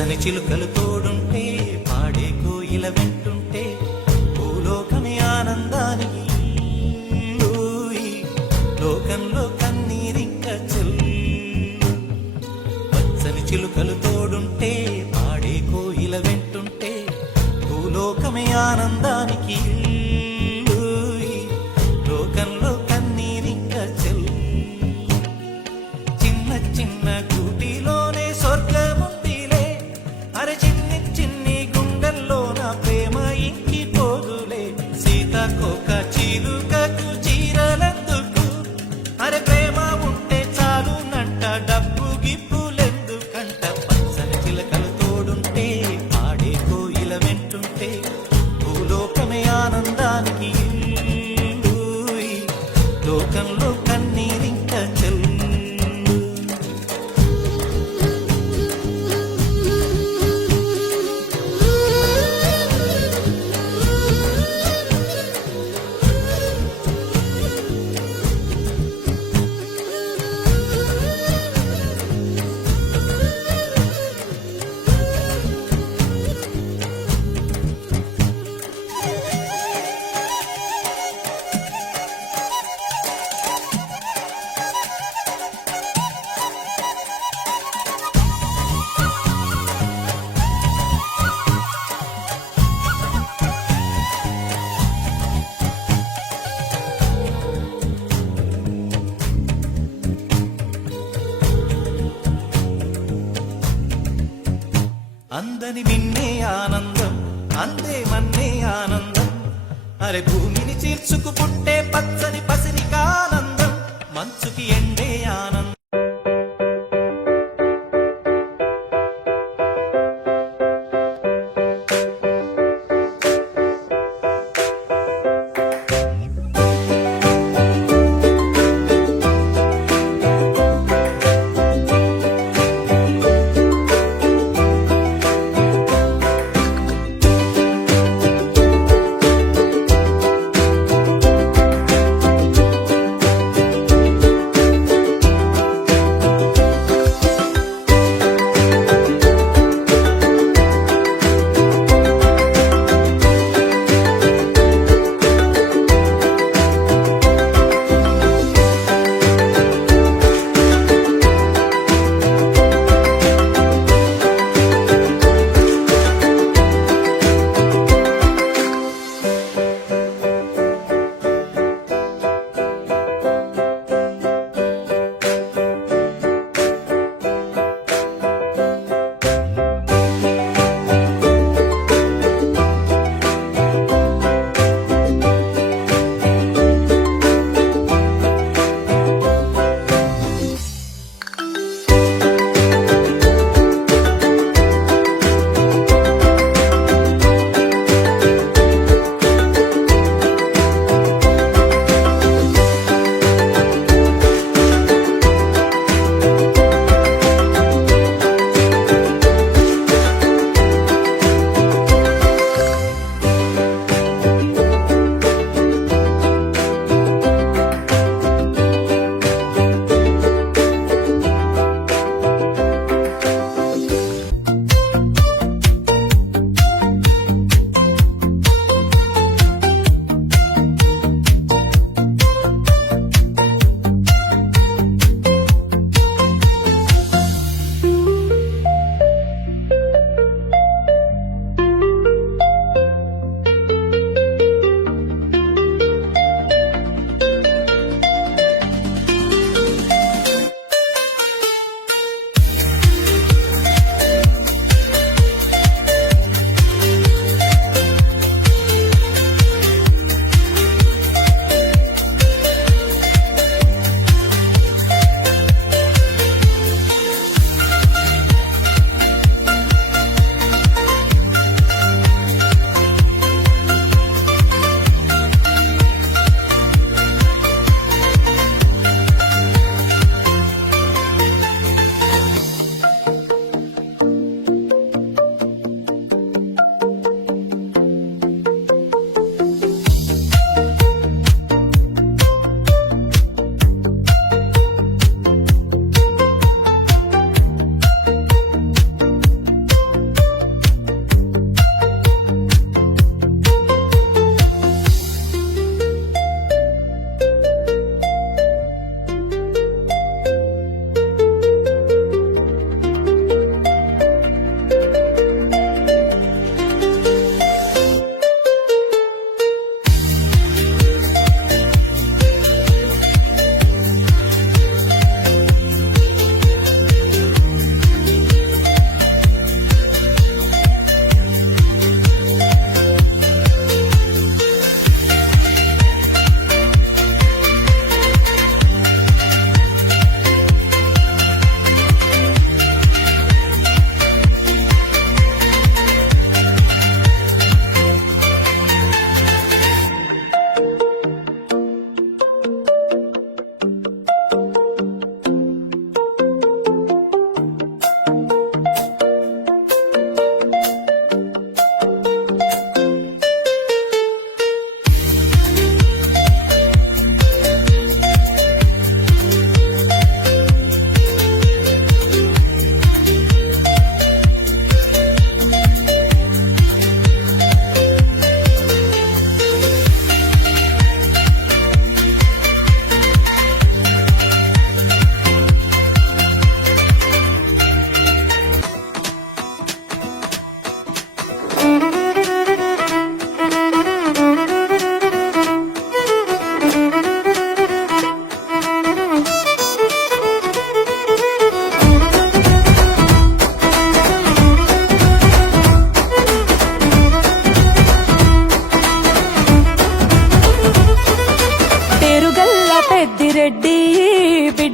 పచ్చని చిలుకలు తోడుంటే పాడే కోయిల వెంటుంటే భూలోకమే ఆనందానికి లోకంలో కన్నీరింక చెల్లు. పచ్చని చిలుకలు తోడుంటే పాడే కోయిల వెంటుంటే భూలోకమే ఆనందానికి లోకంలో కన్నీరింక చెల్లు. చిన్న చిన్న గూటిలోనే స్వర్గముందిలే, అరే చిన్ని చిన్ని గుండెల్లో నా ప్రేమ ఇంకి పోదులే. సీతాకోక చిలుకకు చీరలెందుకు, అరే ప్రేమ ఉంటే చాలు నంట, డబ్బు గిప్పులెందుకంట. పచ్చని చిలకలు తోడుంటే పాడే కోయిల వెంటుంటే భూలోకమే ఆనందానికి లోకంలో కన్నీరింక చెల్లు. అందని మిన్నే ఆనందం, అందే మన్నే ఆనందం, అరే భూమిని చీల్చుకు పుట్టే పచ్చని పసిరికానందం, మంచుకి ఎండే ఆనందం.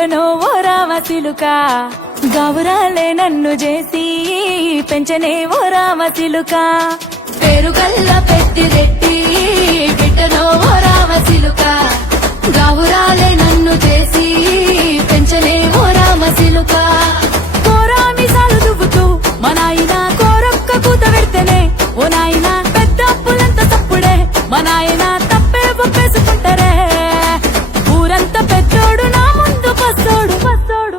బిడ్డనో ఓ రామసిలుక గావురాలే నన్ను చేసి పెంచనే ఓ రామసిలుక పేరుగల్ల పెద్దిరెడ్డి బిడ్డనో ఓ రామసిలుక గావురాలే నన్ను చేసి పెంచనే ఓ రామసిలుక కోరామిసాలు దువ్వుతూ మా నాయన కోరొక్క కూత పెడితేనే ఓ నాయన పెద్ద అప్పులంత తప్పుడే మా నాయన తప్పే ఒప్పేసుకుంటారే ఊరంతా పెద్దోడు నా ముందు పచ్చోడు పచ్చోడు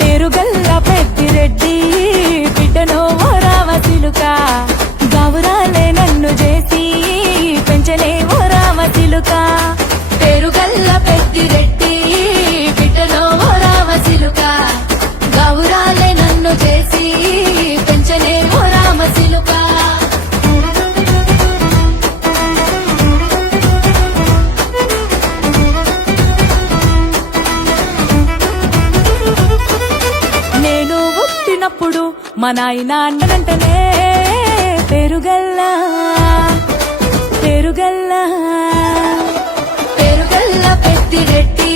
పేరుగల్ల పెద్దిరెడ్డి బిడ్డనో ఓ రామసిలుక గావురాలే నన్ను చేసి పెంచనే ఓ రామసిలుక పేరుగల్ల పెద్దిరెడ్డి బిడ్డనో ఓ రామసిలుక గావురాలే నన్ను చేసి పెంచనే ఓ రామసిలుక నేను పుట్టినప్పుడు మా నాయన అన్ననంటనే పెరుగల్లా పెరుగల్లా పెరుగల్ల పెద్దిరెడ్డి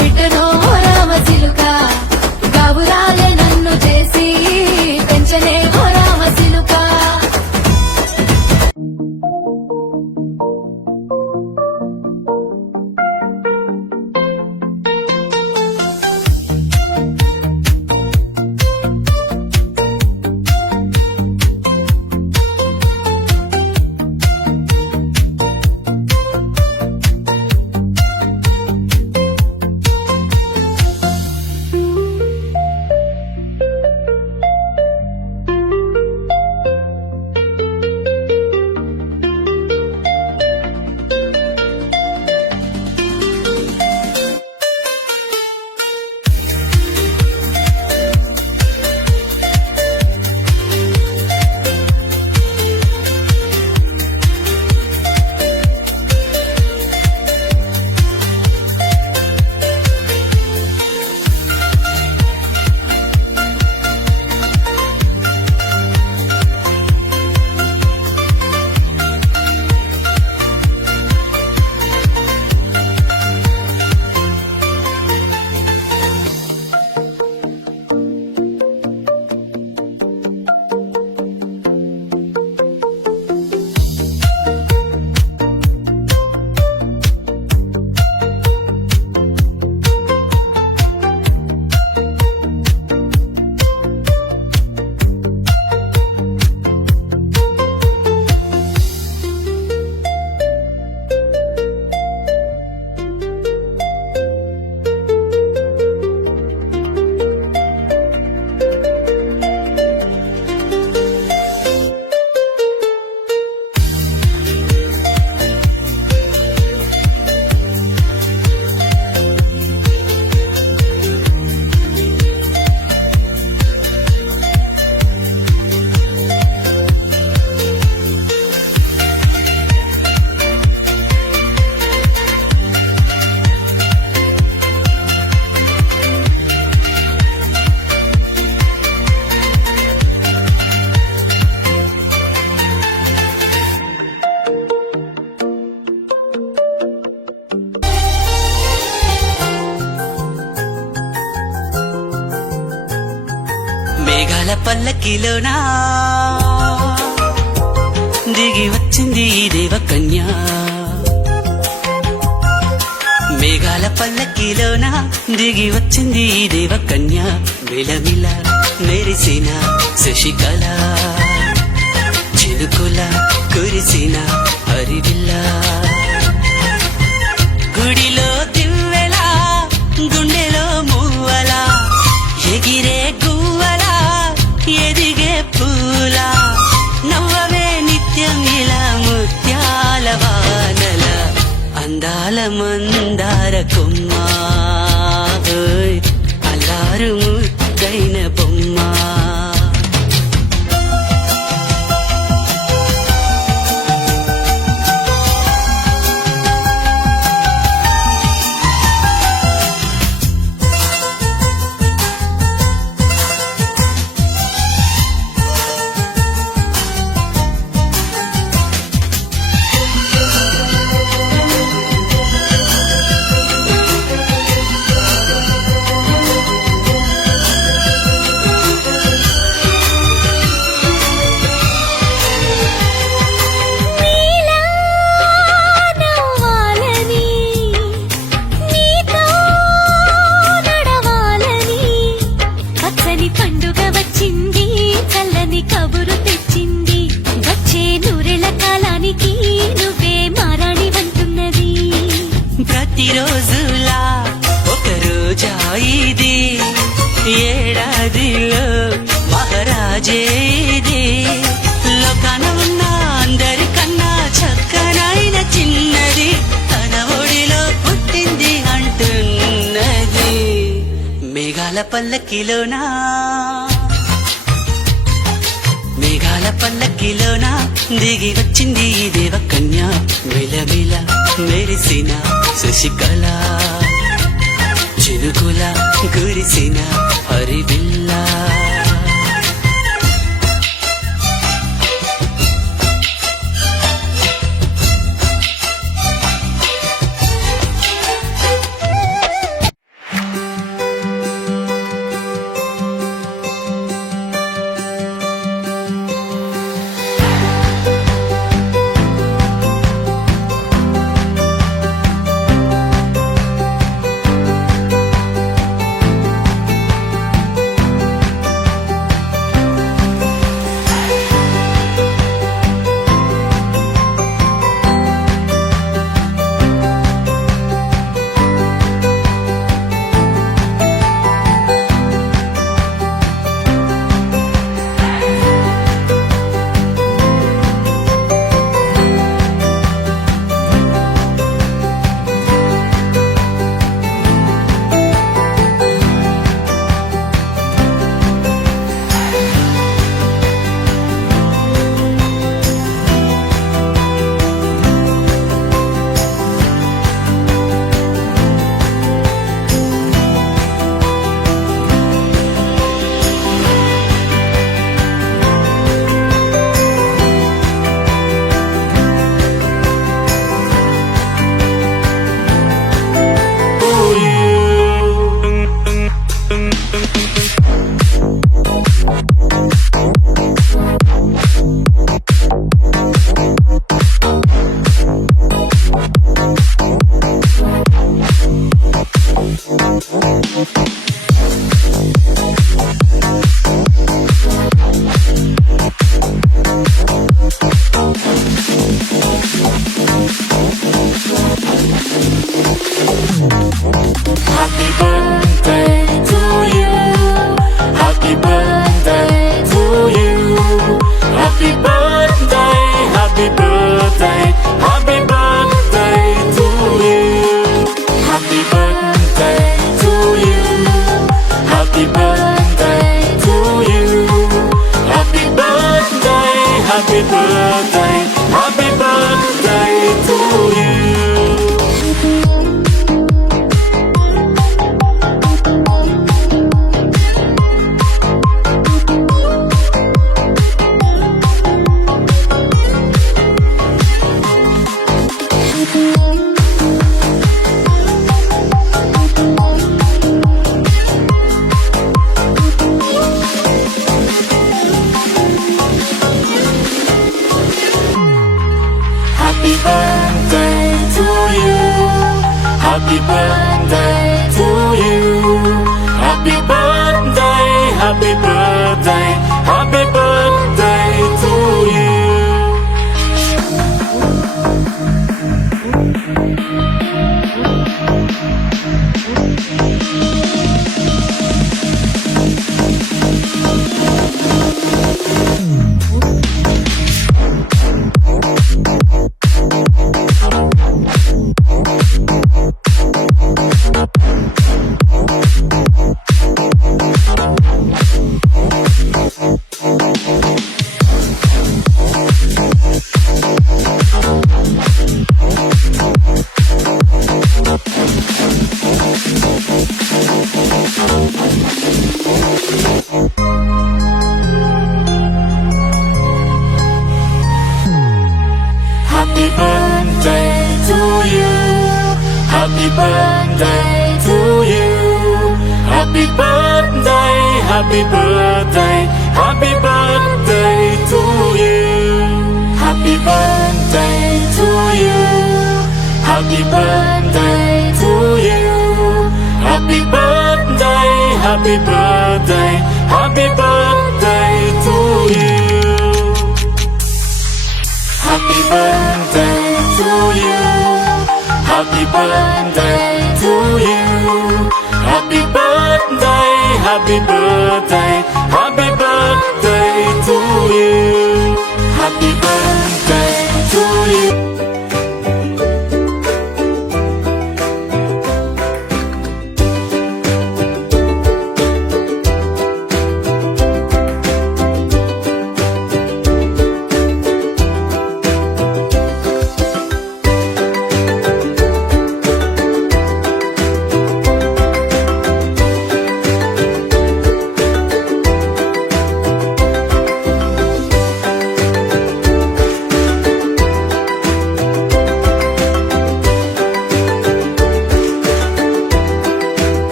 బిడ్డనో ఓ రామసిలుక గావురాలే నన్ను చేసి పెంచనే ఓ రామసిలుక మేఘాల పల్లకిలోనా దిగి వచ్చింది ఈ దేవకన్య మేఘాల పల్లకిలోనా దిగి వచ్చింది ఈ దేవకన్య మిలమిల మెరిసిన శశికళ చిలుకుల కురిసిన హరివిల్ల గుడిలో దివ్వెలా గుండెలో మువ్వలా ఎగిరే గువ్వలా ఎదిగే పూలా నవ్వవే నిత్యం ఇలా ముత్యాల వానల అందాల మందార కొమ్మ ఓయ్ అల్లారు ముద్దైన బొమ్మ మేఘాల పల్లకిలోనా మేఘాల పల్లకిలోనా దిగి వచ్చింది ఈ దేవకన్య మిలమిల మెరిసిన శశికళ చినుకుల కురిసిన హరివిల్లా Happy birthday to you. Happy birthday to you. Happy birthday, happy birthday, happy birthday to you. Happy birthday to you. Happy birthday to you. Happy birthday, happy birthday, happy birthday to you. Happy birthday to you. Happy birthday to you. Happy birthday, happy birthday, happy birthday to you. Happy birthday to you. Happy birthday to you. Happy birthday, happy birthday, happy birthday to you. Happy birthday to you. Happy birthday to you. Happy birthday, happy birthday, happy birthday to you. Happy birthday to you. Happy birthday to you. Happy birthday, happy birthday, happy birthday to you.